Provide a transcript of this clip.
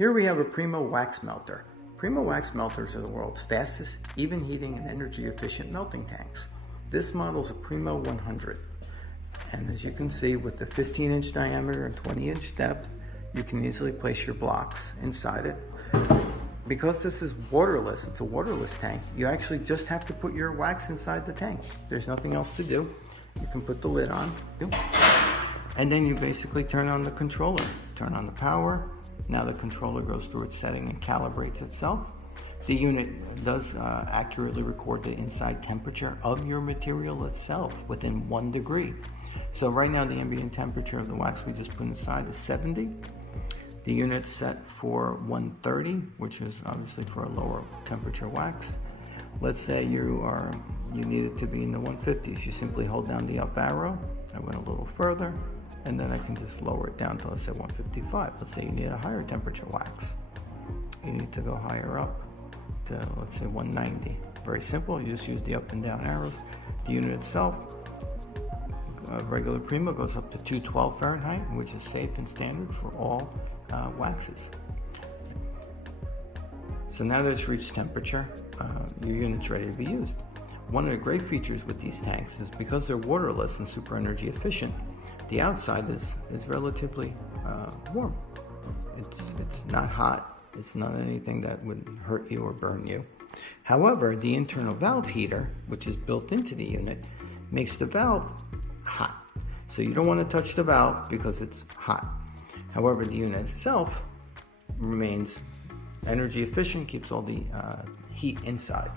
Here we have a PRIMO wax melter. PRIMO wax melters are the world's fastest, even heating and energy efficient melting tanks. This model is a PRIMO 100. And as you can see, with the 15-inch diameter and 20-inch depth, you can easily place your blocks inside it. Because this is waterless, it's a waterless tank, you actually just have to put your wax inside the tank. There's nothing else to do. You can put the lid on, and then you basically turn on the controller. Turn on the power. Now the controller goes through its setting and calibrates itself. The unit does accurately record the inside temperature of your material itself within 1 degree. So right now the ambient temperature of the wax we just put inside is 70. The unit's set for 130, which is obviously for a lower temperature wax. Let's say you need it to be in the 150s. You simply hold down the up arrow. I went a little further, and then I can just lower it down to, let's say, 155. Let's say you need a higher temperature wax. You need to go higher up to, let's say, 190. Very simple. You just use the up and down arrows. The unit itself, regular PRIMO, goes up to 212 Fahrenheit, which is safe and standard for all waxes. So now that it's reached temperature, your unit's ready to be used. One of the great features with these tanks is because they're waterless and super energy efficient, the outside is relatively warm. It's not hot. It's not anything that would hurt you or burn you. However, the internal valve heater, which is built into the unit, makes the valve hot. So you don't want to touch the valve because it's hot. However, the unit itself remains energy efficient, keeps all the heat inside.